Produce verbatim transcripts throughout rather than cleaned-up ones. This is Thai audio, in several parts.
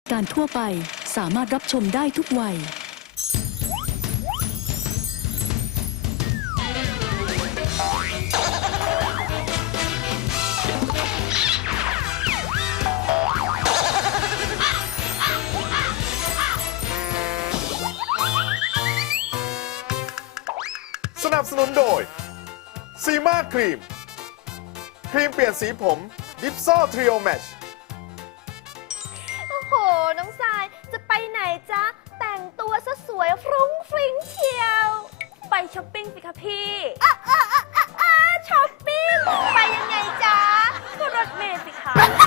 การทั่วไปสามารถรับชมได้ทุกวัยสนับสนุนโดยซีมาครีมครีมเปลี่ยนสีผมดิฟโซทริโอแมชโอ้โห น้องทรายจะไปไหนจ๊ะ แต่งตัวซะสวยฟรุ้งฟริ้งเชียว ไปช้อปปิ้งสิคะพี่อ่ะอ่ะอ่ะอ่ะอ่ะช้อปปิ้ง ไปยังไงจ๊ะก็รถเมล์สิคะ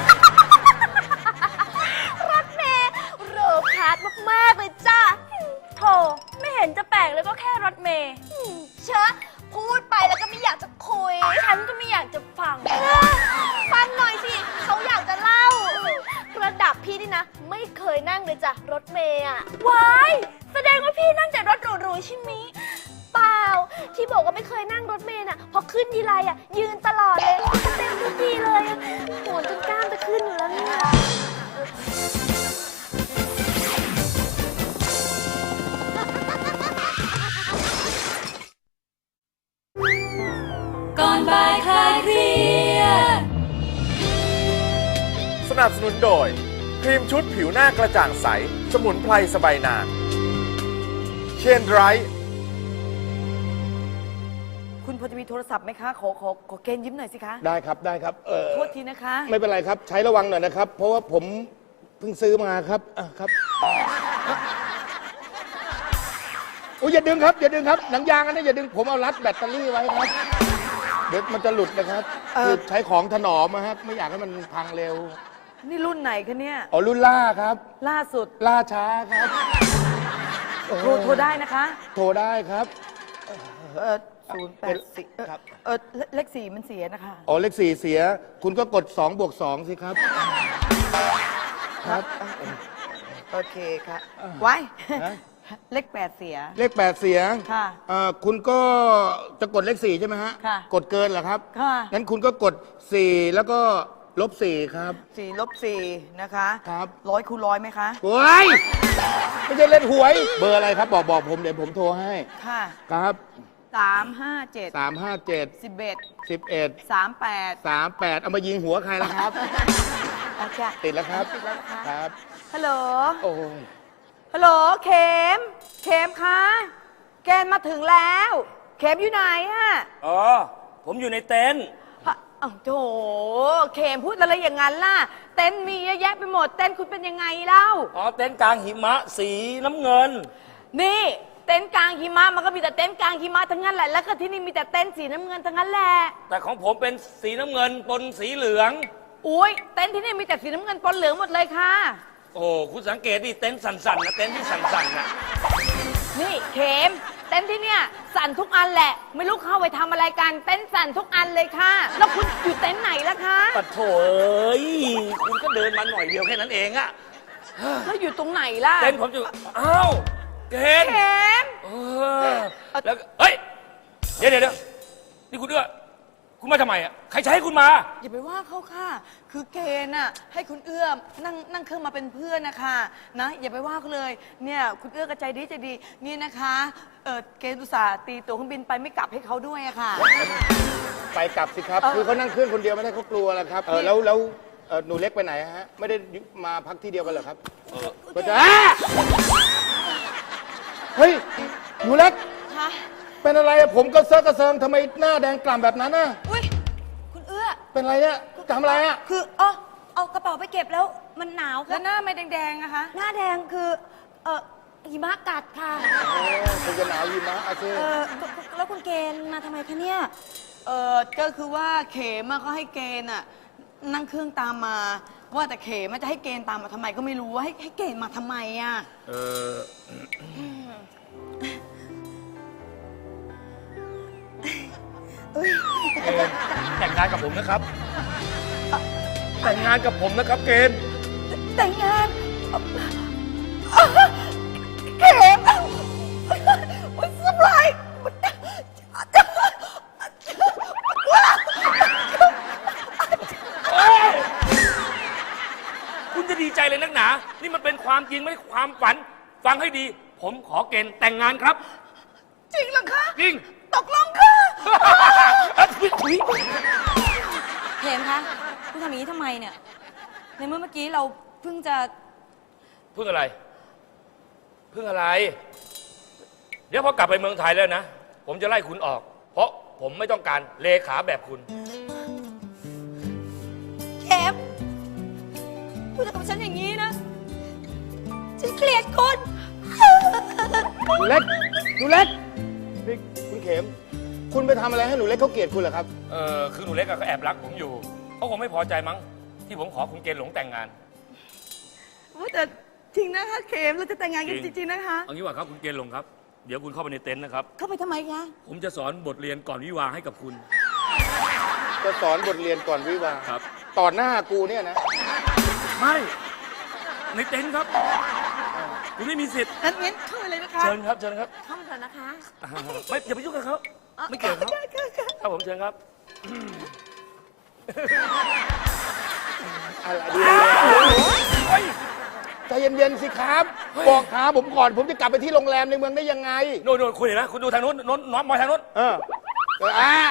รถเมล์โรคาร์ดมาก ๆ เลยจ้ะโถไม่เห็นจะแปลกเลยก็แค่รถเมล์เชอะพูดไปแล้วก็ไม่อยากจะคุย ฉันก็ไม่อยากจะฟัง ฟังหน่อยสิ เขาอยากจะเล่า ระดับพี่นี่นะ ไม่เคยนั่งเลยจ้ะรถเมย์อะว้ายแสดงว่าพี่นั่งแต่รถหรูๆใช่ไหมเปล่า ที่บอกว่าไม่เคยนั่งรถเมย์น่ะพอขึ้นทีไรอะยืนตลอดเลยเต็มทุกทีเลยอะโหนจนกล้ามจะขึ้นอยู่แล้วเนี่ยก่อนบ่ายคลายเครียดสนับสนุนโดยครีมชุดผิวหน้ากระจ่างใส สมุนไพรสบายนานเชนไรท์คุณพอจะมีโทรศัพท์ไหมคะ ขอขอขอเกณฑ์ยิ้มหน่อยสิคะได้ครับได้ครับเออโทษทีนะคะไม่เป็นไรครับใช้ระวังหน่อยนะครับ เพราะว่าผมเพิ่งซื้อมาครับอ่ะครับโอ้ยอย่าดึงครับอย่าดึงครับหนังยางอันนี้อย่าดึงผมเอารัดแบตเตอรี่ไว้ครับเดี๋ยวมันจะหลุดนะครับเอ่อคือใช้ของถนอมนะครับไม่อยากให้มันพังเร็วนี่รุ่นไหนคะเนี่ยอ๋อรุ่นล่าครับล่าสุดล่าช้าครับโอ้โทรโทรได้นะคะโทรได้ครับเออศูนย์แปดสี่เออครับเออเลเลขสี่มันเสียนะคะอ๋อเลขสี่เสีย คุณก็กดสองบวกสองสิครับครับโอเคค่ะไว้ฮะเลขแปดเสียเลขแปดเสียค่ะเอ่อคุณก็จะกดเลขสี่ใช่ไหมฮะค่ะกดเกินเหรอครับค่ะงั้นคุณก็กดสี่แล้วก็ลบสี่ครับสี่ลบสี่นะคะครับร้อยคูณร้อยไหมคะโอ้ยไม่ใช่เล่นหวย เบอร์อะไรครับ บอกบอกผมเดี๋ยวผมโทรให้ค่ะครับสามห้าเจ็ดสามห้าเจ็ดสิบเอ็ดสิบเอ็ดสามแปดสามแปดเอามายิงหัวใครแล้วครับโอเคติดแล้วครับติดแล้วนะคะครับฮัลโหลโอ้ยฮัลโหล เข็ม เข็มคะ แกนมาถึงแล้ว เข็มอยู่ไหนอะอ๋อ ผมอยู่ในเต็นท์ฮะอ้าวโถเข็มพูดอะไรอย่างนั้นล่ะ เต็นท์มีเยอะแยะไปหมด เต็นท์คุณเป็นยังไงเล่าอ๋อ เต็นท์กลางหิมะสีน้ำเงินนี่ เต็นท์กลางหิมะมันก็มีแต่เต็นท์กลางหิมะทั้งนั้นแหละ แล้วก็ที่นี่มีแต่เต็นท์สีน้ำเงินทั้งนั้นแหละแต่ของผมเป็นสีน้ำเงินปนสีเหลืองอุ้ยเต็นท์ที่นี่มีแต่สีน้ำเงินปนเหลืองหมดเลยค่ะโอ้คุณสังเกตดิเต็นท์สั่นๆนะเต็นท์ที่สั่นๆนะนี่เข็ม เต็นท์ที่เนี่ยสั่นทุกอันแหละ ไม่รู้เข้าไปทำอะไรกัน เต็นท์สั่นทุกอันเลยค่ะ แล้วคุณอยู่เต็นท์ไหนล่ะคะปัดโถเอ้ย คุณก็เดินมาหน่อยเดียวแค่นั้นเองอะแล้วอยู่ตรงไหนล่ะเต็นท์ผมอยู่อ้าวเกณฑ์เข็มเออแล้วก็เฮ้ย เดี๋ยวเดี๋ยวเดี๋ยวนี่คุณเอื้อคุณมาทำไมอะใครใช้ให้คุณมาอย่าไปว่าเขาค่ะ คือเกณฑ์น่ะให้คุณเอื้อมนั่งนั่งเครื่องมาเป็นเพื่อนนะคะนะ อย่าไปว่าเขาเลย เนี่ยคุณเอื้อก็ใจดีใจดี นี่นะคะเออเกณฑ์อุตส่าห์ตีตั๋วเครื่องบินไปไม่กลับให้เขาด้วยอะค่ะไปกลับสิครับเออคือเขานั่งเครื่องคนเดียวไม่ได้เขากลัวแล้วครับเออแล้วแล้วเอ่อหนูเล็กไปไหนฮะ ไม่ได้มาพักที่เดียวกันเหรอครับก็จะอ่ะเฮ้ย หนูเล็กคะเป็นอะไรอะผมก็เซิร์กกระเซิงทำไมหน้าแดงกล่ำแบบนั้นน่ะอุ้ยคุณเอื้อเป็นไรเนี่ยทำอะไรอะคืออ๋อเอากระเป๋าไปเก็บแล้วมันหนาวคแล้รับวหน้าไม่แดงๆอะคะหน้าแดงคือเออหิมะกัดค่ะโอ้คงจะหนาวอยู่นะอาเซ่เออแล้วคุณเกณฑ์มาทำไมคะเนี่ยเออก็คือว่าเขมอะก็ให้เกณฑ์อะนั่งเครื่องตามมา ว่าแต่เขมมันจะให้เกณฑ์ตามมาทำไมก็ไม่รู้ว่าให้ให้เกณฑ์มาทำไมอะเออแต่งงานกับผมนะครับ แต่งงานกับผมนะครับเกณฑ์แต่งงานเข็มมันสบายคุณจะดีใจเลยนักหนา นี่มันเป็นเป็นความจริงไม่ใช่ความฝัน ฟังให้ดี ผมขอเกณฑ์แต่งงานครับจริงเหรอคะจริงตกลงค่ะเห็นคะคุณทำอย่างนี้ทำไมเนี่ย ในเมื่อเมื่อกี้เราเพิ่งจะเพิ่งอะไร เพิ่งอะไร เดี๋ยวพอกลับไปเมืองไทยแล้วนะ ผมจะไล่คุณออก เพราะผมไม่ต้องการเลขาแบบคุณเข็มคุณทำกับฉันอย่างนี้นะ ฉันเกลียดคุณหนูเล็กหนูเล็กนี่คุณเข็ม คุณไปทำอะไรให้หนูเล็กเขาเกลียดคุณเหรอครับเออคือหนูเล็กอะเขาแอบรักผมอยู่เขาคงไม่พอใจมั้ง ที่ผมขอคุณเกณฑ์หลงแต่งงานแต่จริงนะคะเข็มเราจะแต่งงานกันจริงๆนะคะเอางี้ว่าครับคุณเกณฑ์หลงครับ เดี๋ยวคุณเข้าไปในเต็นท์นะครับเข้าไปทำไมคะผมจะสอนบทเรียนก่อนวิวาห์ให้กับคุณจะสอนบทเรียนก่อนวิวาห์ครับต่อหน้ากูเนี่ยนะไม่ ในเต็นท์ครับ คุณไม่มีสิทธิ์งั้นงั้นเข้าไปเลยนะคะเชิญครับ เชิญครับเข้ามาเถอะนะคะอ่าไม่อย่าไปยุ่งกับเขาไม่เกี่ยวกับเขาครับผมเชิญครับอะไรดีใจเย็นๆสิครับ บอกท้าผมก่อน ผมจะกลับไปที่โรงแรมในเมืองได้ยังไงโน่นโน่นคุณเห็นนะ คุณดูทางนู้นโน้นน้องมองทางนู้นเออเอออ่า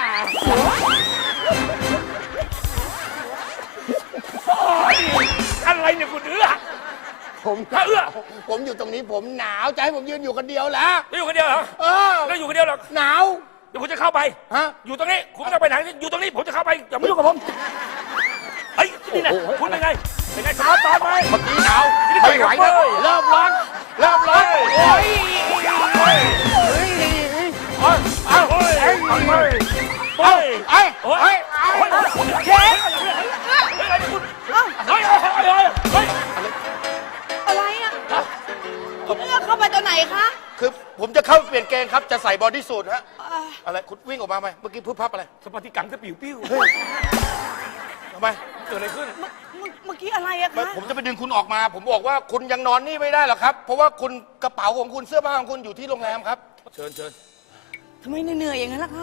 อะไรเนี่ยคุณเอื้อผมถ้าเอื้อผมอยู่ตรงนี้ผมหนาวจะให้ผมยืนอยู่คนเดียวแล้วไม่อยู่คนเดียวเหรอเออไม่อยู่คนเดียวหรอกหนาวเดี๋ยวผมจะเข้าไปฮะอยู่ตรงนี้ คุณไม่ต้องไปไหน อยู่ตรงนี้ ผมจะเข้าไป อย่ามายุ่งกับผม เฮ้ย นี่นะคุณเป็นไง เป็นไงสาวตอนไหมเมื่อกี้หนาวไม่ไหวแล้วเริ่มร้อนเริ่มร้อนโอ้ยเฮ้ยเอ้ยเอ้าเอ้ยเอ้ยเอ้ยเอ้ยโอ้ยเอ้ยโอ้ยเฮ้ยเฮ้ยอะไรคุณเฮ้ยเฮ้ยเฮ้ยเฮ้ยอะไรอ่ะคุณเลือกเข้าไปตัวไหนคะคือผมจะเข้าเปลี่ยนเกงครับจะใส่บอดี้สูทฮะอะไรคุณวิ่งออกมาไหมเมื่อกี้พึบพับอะไรสปาติกังจะปิวปิ้วทำไมเกิดอะไรขึ้นเมื่อเมื่อกี้อะไรอะไม่คะผมจะไปดึงคุณออกมา ผมบอกว่าคุณยังนอนนี่ไม่ได้หรอกครับ เพราะว่าคุณกระเป๋าของคุณเสื้อผ้าของคุณอยู่ที่โรงแรมครับเชิญเชิญทำไมเหนื่อยๆอย่างนั้นล่ะคะ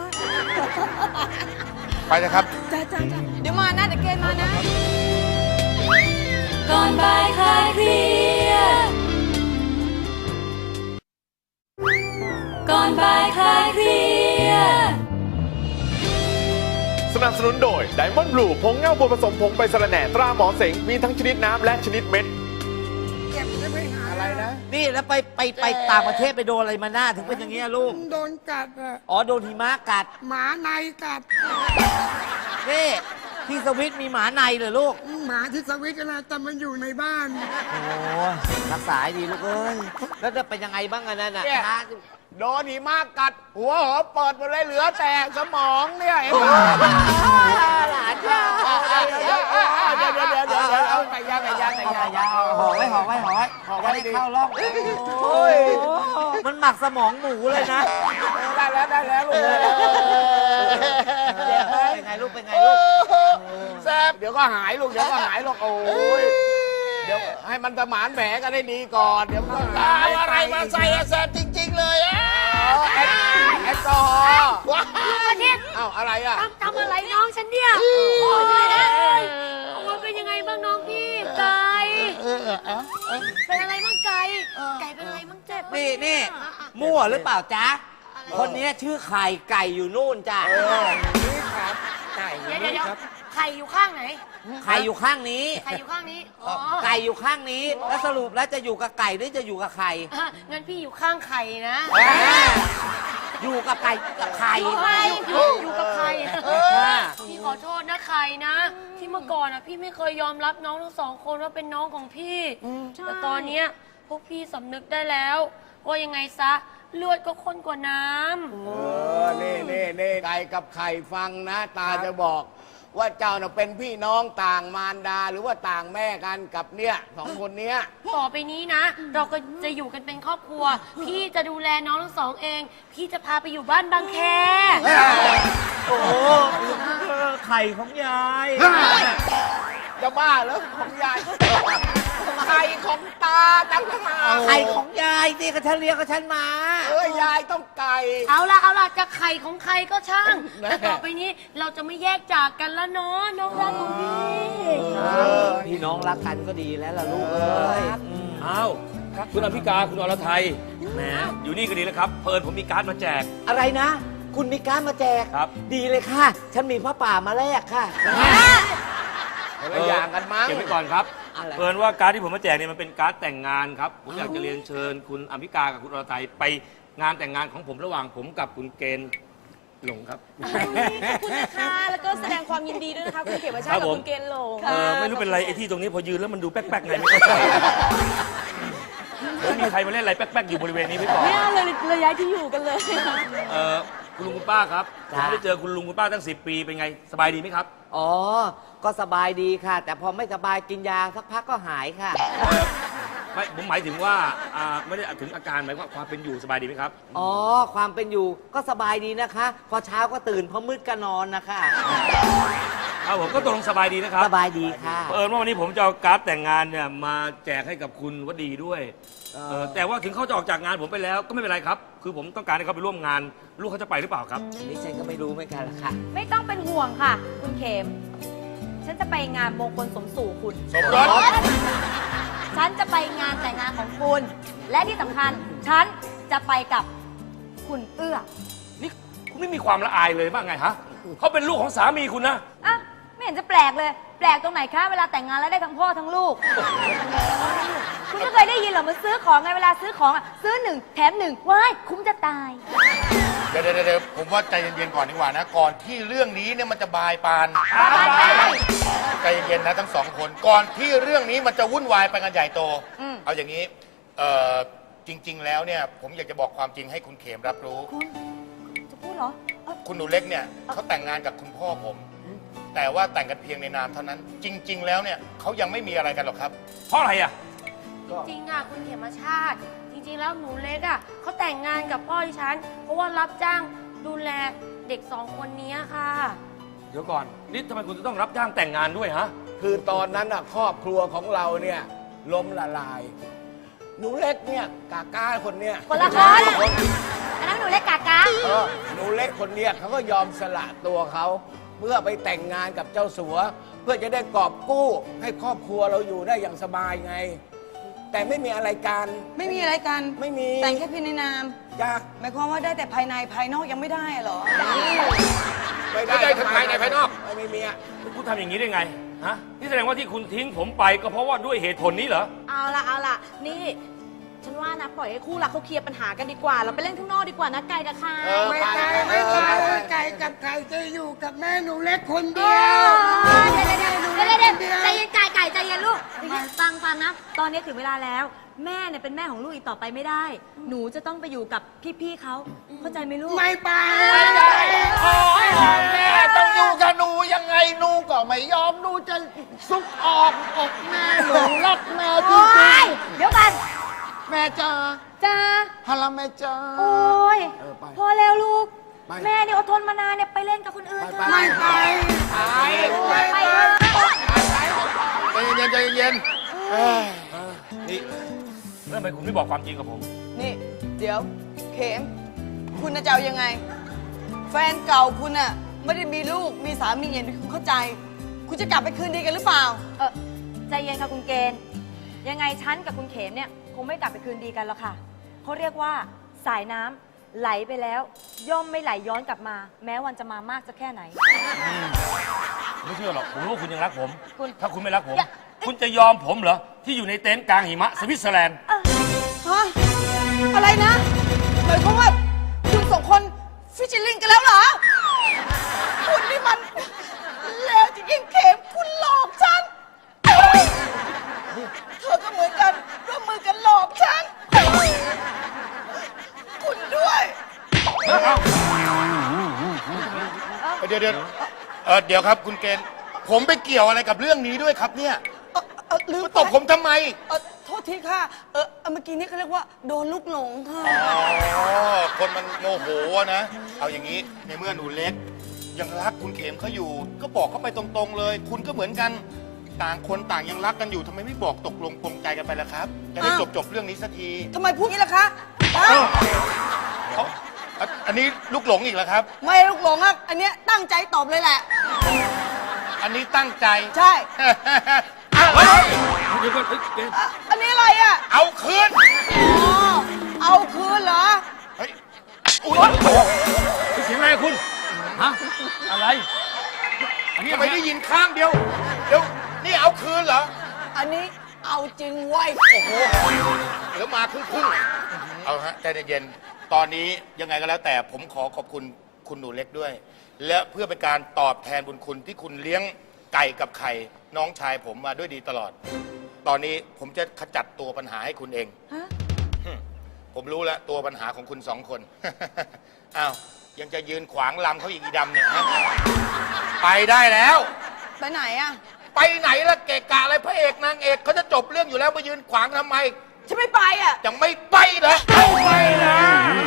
ไปนะครับจ้าจ้าจ้าเดี๋ยวมานะเดี๋ยวเกณฑ์มานะก่อนบ่ายคลายเครียดก่อนบ่ายคลายเครียดสนับสนุนโดย Diamond Blue ผงเงาบัวผสมผงใบสะระแหน่ตราหมอเสง มีทั้งชนิดน้ำและชนิดเม็ดอะไรนะนี่แล้วไปไปไปต่างประเทศไปโดนอะไรมาหน้าถึงเป็นอย่างเงี้ยลูกโดนกัดอะอ๋อโดนหิมะกัดหมาในกัดนี่ที่สวิตมีหมาในเหรอลูกหมาที่สวิตช์นะแต่มันอยู่ในบ้านโอ้รักษาให้ดีลูกเอ้ย แล้วจะเป็นยังไงบ้างอะนั่นน่ะเนี่ยฮะโดนหิมะกัด หัวหอเปิดหมดเลยเหลือแต่สมองเนี่ยเห็นไหมหลานจ้าเดี๋ยวเดี๋ยวเดี๋ยวเดี๋ยวเดี๋ยวเอาไปยาไปยาไปเอายาไปยาห่อไว้ห่อไว้ห่อไว้ห่อไว้จะดีได้เข้าร่องโอ้ยมันหมักสมองหมูเลยนะได้แล้วได้แล้วลูกเป็นไงลูกเป็นไงลูกแซ่บเดี๋ยวก็หายลูกเดี๋ยวก็หายลูกโอ้ยเดี๋ยวให้มันสมานแผลกันได้ดีก่อนเดี๋ยวมันก็หายอะไรมาใส่แซ่บจริง ๆ เลยอ่ะแอลแอลกอฮอล์ว้าวเอ้าอะไรอ่ะทำอะไรน้องฉันเนี่ยโอ้ยมันเป็นยังไงบ้างน้องพี่ไก่เป็นอะไรบ้างไก่ไก่เป็นอะไรบ้างเจ็บนี่นี่มั่วหรือเปล่าจ๊ะ คนนี้ชื่อไข่ไก่อยู่นู่นจ้ะเดี๋ยวเดี๋ยวเดี๋ยวไข่อยู่ข้างไหนไข่อยู่ข้างนี้ไข่อยู่ข้างนี้ อ๋อไก่อยู่ข้างนี้ แล้วสรุปแล้วจะอยู่กับไก่หรือจะอยู่กับไข่อ่ะงั้นพี่อยู่ข้างไข่นะอยู่กับไก่กับไข่ไข่อยู่อยู่กับไข่อ่าพี่ขอโทษนะไข่นะ ที่เมื่อก่อนอ่ะพี่ไม่เคยยอมรับน้องทั้งสองคนว่าเป็นน้องของพี่ แต่ตอนเนี้ยพวกพี่สำนึกได้แล้ว ว่ายังไงซะเลือดก็ข้นกว่าน้ำเออนี่นี่นี่ไก่กับไข่ฟังนะ ตาจะบอก ว่าเจ้าน่ะเป็นพี่น้องต่างมารดา หรือว่าต่างแม่กันกับเนี่ยสองคนเนี้ยต่อไปนี้นะ เราก็จะอยู่กันเป็นครอบครัว พี่จะดูแลน้องทั้งสองเอง พี่จะพาไปอยู่บ้านบางแคโอ้ไข่ของยายจะบ้าเหรอของยายไข่ของตาตั้งหากไข่ของยายที่กระฉันเลี้ยงกระฉันมาเอ้ยยายต้องไก่เอาละเอาละจะไข่ของใครก็ช่าง แต่ต่อไปนี้เราจะไม่แยกจากกันแล้วเนาะน้องรักของพี่พี่น้องรักกันก็ดีแล้วล่ะลูกเอ้ยอืมอ้าวคุณอภิกาคุณอรไทยแหมอยู่นี่ก็ดีแล้วครับเพิ่นผมมีการ์ดมาแจกอะไรนะ คุณมีการดมาแจกครับดีเลยค่ะ ฉันมีผ้าป่ามาแลกค่ะคนละอย่างกันมั้งเก็บไว้ก่อนครับอะไรเพิ่นว่าการ์ดที่ผมมาแจกเนี่ยมันเป็นการ์ดแต่งงานครับผมอยากจะเรียนเชิญคุณอภิกากับคุณอรไทยไปงานแต่งงานของผมระหว่างผมกับคุณเกณฑ์หลงครับขอบคุณนะคะแล้วก็แสดงความยินดีด้วยนะคะคุณเขมชาติกับคุณเกณฑ์หลงเออไม่รู้เป็นไรไอ้ที่ตรงนี้พอยืนแล้วมันดูแป๊กๆไงไม่เข้าใจไม่มีใครมาเล่นอะไรแป๊กๆอยู่บริเวณนี้พี่ปอไม่เอาเลยเลยย้ายที่อยู่กันเลยเออคุณลุงคุณป้าครับผมไม่ได้เจอคุณลุงคุณป้าตั้งสิบปีเป็นไงสบายดีไหมครับอ๋อ ก็สบายดีค่ะ แต่พอไม่สบายกินยาสักพักก็หายค่ะไม่ผมหมายถึงว่าอ่าไม่ได้ถึงอาการหมายว่าความเป็นอยู่สบายดีไหมครับอ๋อ ความเป็นอยู่ก็สบายดีนะคะ พอเช้าก็ตื่น พอมืดก็นอนนะคะครับผมก็ตกลงสบายดีนะครับสบายดีค่ะเผอิญว่าวันนี้ผมจะเอาการ์ดแต่งงานเนี่ยมาแจกให้กับคุณวดีด้วยเออแต่ว่าถึงเขาจะออกจากงานผมไปแล้วก็ไม่เป็นไรครับ คือผมต้องการให้เขาไปร่วมงาน ลูกเขาจะไปหรือเปล่าครับนี่ฉันก็ไม่รู้เหมือนกันละค่ะไม่ต้องเป็นห่วงค่ะ คุณเขม ฉันจะไปงานมงคลสมสู่คุณสมรสฉันจะไปงานแต่งงานของคุณ และที่สำคัญ ฉันจะไปกับคุณเอื้อนี่คุณไม่มีความละอายเลยบ้างไงฮะเขาเป็นลูกของสามีคุณนะอ่ะ ไม่เห็นจะแปลกเลย แปลกตรงไหนคะ เวลาแต่งงานแล้วได้ทั้งพ่อทั้งลูก คุณไม่เคยได้ยินเหรอมันซื้อของไง เวลาซื้อของอ่ะซื้อหนึ่งแถมหนึ่งว้ายคุ้มจะตายเดี๋ยวเดี๋ยวเดี๋ยวผมว่าใจเย็นๆก่อนดีกว่านะ ก่อนที่เรื่องนี้เนี่ยมันจะบายปานบายปานใจเย็นๆนะทั้งสองคน ก่อนที่เรื่องนี้มันจะวุ่นวายไปกันใหญ่โตอืมเอาอย่างนี้เอ่อจริง ๆ แล้วเนี่ยผมอยากจะบอกความจริงให้คุณเขมรับรู้คุณ จะพูดเหรอเอ้าคุณหนูเล็กเนี่ยเขาแต่งงานกับคุณพ่อผม แต่ว่าแต่งกันเพียงในนามเท่านั้น จริง ๆ แล้วเนี่ยเขายังไม่มีอะไรกันหรอกครับเพราะอะไรอ่ะจริงอ่ะคุณเขมชาติ จริงๆแล้วหนูเล็กอ่ะเขาแต่งงานกับพ่อดิฉัน เพราะว่ารับจ้างดูแลเด็กสองคนนี้ค่ะเดี๋ยวก่อนนี่ทำไมคุณจะต้องรับจ้างแต่งงานด้วยฮะคือตอนนั้นน่ะครอบครัวของเราเนี่ยล้มละลาย หนูเล็กเนี่ยกาก้าคนเนี่ยคนละคนอันนั้นหนูเล็กกากาเออหนูเล็กคนเนี่ยเขาก็ยอมสละตัวเขาเพื่อไปแต่งงานกับเจ้าสัว เพื่อจะได้กอบกู้ให้ครอบครัวเราอยู่ได้อย่างสบายไง แต่ไม่มีอะไรกันไม่มีอะไรกันไม่มีแต่งแค่เพียงในนามจ้าหมายความว่าได้แต่ภายในภายนอกยังไม่ได้อะเหรอไม่ได้ไม่ได้ทั้งภายในภายนอกไม่มีอะคุณทำอย่างนี้ได้ไงฮะนี่แสดงว่าที่คุณทิ้งผมไปก็เพราะว่าด้วยเหตุผลนี้เหรอเอาละเอาละนี่ ฉันว่านะปล่อยให้คู่รักเขาเคลียร์ปัญหากันดีกว่า เราไปเล่นข้างนอกดีกว่านะไก่กับใครเออไม่ไปไก่ไปไม่ไปไก่ไปไก่กับไก่จะอยู่กับแม่หนูเล็กคนเดียวเดี๋ยวเดี๋ยวเดี๋ยวเดี๋ยวเดี๋ยวใจเย็นไก่ไก่ใจเย็นลูกฟังฟังนะ ตอนนี้ถึงเวลาแล้ว แม่เนี่ยเป็นแม่ของลูกอีกต่อไปไม่ได้ หนูจะต้องไปอยู่กับพี่ๆเขา เข้าใจไหมลูกไม่ไปโอ้ยแม่ต้องอยู่กับหนูยังไงหนูก็ไม่ยอมหนูจะซุกออกอกแม่หนูรักแม่จโอ้ริงยเดี๋ยวกันๆแม่จ้าจ้าฮัลโหลแม่จ้าโอ้ยเออไปพอแล้วลูกไปแม่เนี่ยอดทนมานานเนี่ยไปเล่นกับคนอื่นเถอะไม่ไปไปไปเถอะใจเย็นใจเย็นเอ้ยนี่แล้วทำไมคุณไม่บอกความจริงกับผมนี่ เดี๋ยว เข็ม คุณน่ะจะเอายังไง แฟนเก่าคุณน่ะไม่ได้มีลูก มีสามีอย่างที่คุณเข้าใจ คุณจะกลับไปคืนดีกันหรือเปล่าเออใจเย็นค่ะคุณเกณฑ์ ยังไงฉันกับคุณเขมเนี่ยคงไม่กลับไปคืนดีกันหรอกค่ะเขาเรียกว่าสายน้ำไหลไปแล้ว ย่อมไม่ไหลย้อนกลับมา แม้วันจะมามากจะแค่ไหนไม่เชื่อหรอก ผมรู้ว่าคุณยังรักผมคุณถ้าคุณไม่รักผมอย่าคุณจะยอมผมเหรอ ที่อยู่ในเต็นท์กลางหิมะสวิตเซอร์แลนด์ฮะ อะไรนะ หมายความว่าคุณสองคนฟิชเชอร์ลิงกันแล้วเหรอ คุณนี่มันแล้วจริงๆเข็มคุณหลอกฉันเอ้ยเธอก็เหมือนกันร่วมมือกันหลอกฉันเอ้ยคุณด้วยเดี๋ยวเดี๋ยวเออเดี๋ยวครับคุณเกณฑ์ผมไปเกี่ยวอะไรกับเรื่องนี้ด้วยครับเนี่ยเอ่อเอ่อลืมมาไปตบผมทำไมเอ่อโทษทีค่ะ เออเอ่อเมื่อกี้นี้เขาเรียกว่าโดนลูกหลงค่ะอ๋อ คนมันโมโหนะ เอาอย่างนี้ ในเมื่อหนูเล็ก ยังรักคุณเข็มเขาอยู่ ก็บอกเขาไปตรงๆเลย คุณก็เหมือนกัน ต่างคนต่างยังรักกันอยู่ทำไมไม่บอกตกลงปรงใจกันไปล่ะครับ จะได้จบจบๆเรื่องนี้สักทีทำไมพูดงี้ล่ะคะฮะเขาอ่ะอันนี้ลูกหลงอีกแล้วครับไม่ลูกหลงอ่ะ อันเนี้ยตั้งใจตอบเลยแหละอันนี้ตั้งใจใช่อ้าวเฮ้ยเดี๋ยวก่อนเฮ้ยเกณฑ์อันนี้อะไรอ่ะเอาคืนอ๋อ เอาคืนเหรอเฮ้ยเสียงอะไรคุณ ฮะ อะไร อันนี้ทำอะไรไมได้ยินข้างเดียว เดี๋ยว นี่เอาคืนเหรออันนี้เอาจริงไว้ยโอ้โหเดี๋ยวมาครึ่งครึ่งๆเอาฮะใจเย็นๆตอนนี้ยังไงก็แล้วแต่ผมขอขอบคุณคุณหนูเล็กด้วย และเพื่อเป็นการตอบแทนบุญคุณที่คุณเลี้ยงไก่กับไข่น้องชายผมมาด้วยดีตลอด ตอนนี้ผมจะขจัดตัวปัญหาให้คุณเองฮะฮึ่มผมรู้แล้วตัวปัญหาของคุณสองคน อ้าวยังจะยืนขวางลำเขาอีกอีดำเนี่ยฮะไปได้แล้วไปไหนอ่ะไปไหนล่ะเกะกะอะไรพระเอกนางเอกเขาจะจบเรื่องอยู่แล้วมายืนขวางทำไมฉันไม่ไปอ่ะยังไม่ไปเหรอไปนะ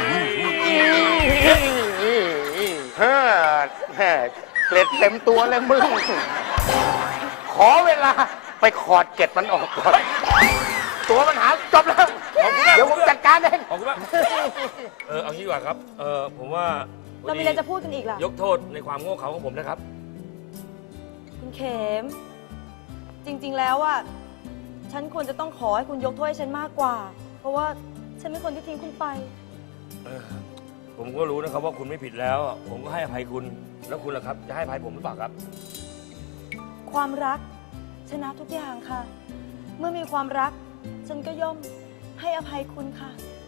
เฮ้อแหมเกล็ดเต็มตัวเลยมึง ขอเวลาไปขอดเกล็ดมันออกก่อน ตัวปัญหาจบแล้ว เดี๋ยวผมจัดการเองขอบคุณมากเออ เอางี้ดีกว่าครับ เออ ผมว่าเรามีอะไรจะพูดกันอีกล่ะยกโทษในความโง่เขลาของผมนะครับคุณเข็ม จริงๆแล้วอ่ะฉันควรจะต้องขอให้คุณยกโทษให้ฉันมากกว่า เพราะว่าฉันเป็นคนที่ทิ้งคุณไปเออ ผมก็รู้นะครับว่าคุณไม่ผิดแล้ว ผมก็ให้อภัยคุณ แล้วคุณล่ะครับ จะให้อภัยผมหรือเปล่าครับความรักชนะทุกอย่างค่ะ เมื่อมีความรัก ฉันก็ย่อมให้อภัยคุณค่ะ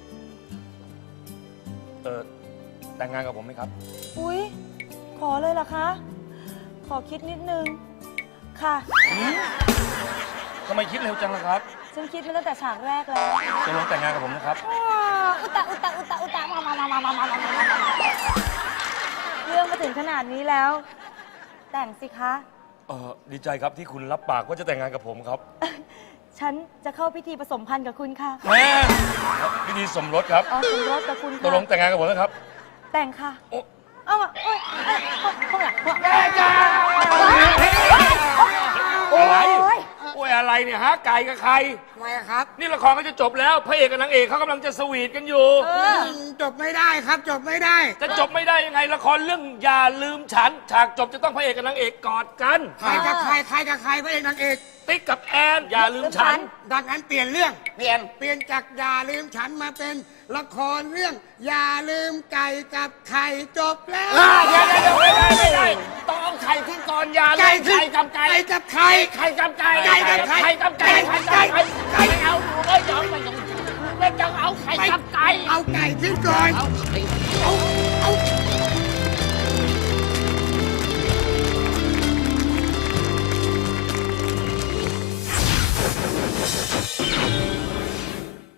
เออ แต่งงานกับผมไหมครับอุ๊ย ขอเลยเหรอคะ ขอคิดนิดนึง ค่ะทำไมคิดเร็วจังล่ะครับฉันคิดมาตั้งแต่ฉากแรกแล้วจะลงแต่งงานกับผมนะครับอุตะอุตะอุตะอุตะมามามามามามามาเรื่องมาถึงขนาดนี้แล้ว แต่งสิคะเออดีใจครับที่คุณรับปากว่าจะแต่งงานกับผมครับฉันจะเข้าพิธีผสมพันธ์กับคุณค่ะแม่พิธีสมรสครับอ๋อสมรสกับคุณตกลค่ะงแต่งงานกับผมนะครับแต่งค่ะโอ้เอามาโอ้ยเอ้ยข้างหลังอะไรโอ้ยอะไรเนี่ยฮะ ไก่กับใครทำไมอะครับนี่ละครก็จะจบแล้ว พระเอกกับนางเอกเขากำลังจะสวีทกันอยู่จบไม่ได้ครับ จบไม่ได้จะจบไม่ได้ยังไงละครเรื่องอย่าลืมฉัน ฉากจบจะต้องพระเอกกับนางเอกกอดกันใครกับใคร ใครกับใครพระเอกนางเอกติ๊กกับแอนอย่าลืมฉันดังนั้นเปลี่ยนเรื่องเปลี่ยนเปลี่ยนจากอย่าลืมฉันมาเป็นละครเรื่อง อย่าลืมไก่กับไข่จบแล้วเดี๋ยวเดี๋ยวไม่ได้ไม่ได้ต้องเอาไข่ขึ้นก่อนอย่าลืไก่มขึ้นไข่กับไก่ไก่กับไข่ไข่กับไก่ไก่กับไข่ไข่กับไก่ไข่กับไก่ไข่ไม่เอาหนูไม่ยอมไม่ยอมไม่ต้องเอาไข่กับไก่เอาไก่ขึ้นก่อนเอาไข่เอาเอา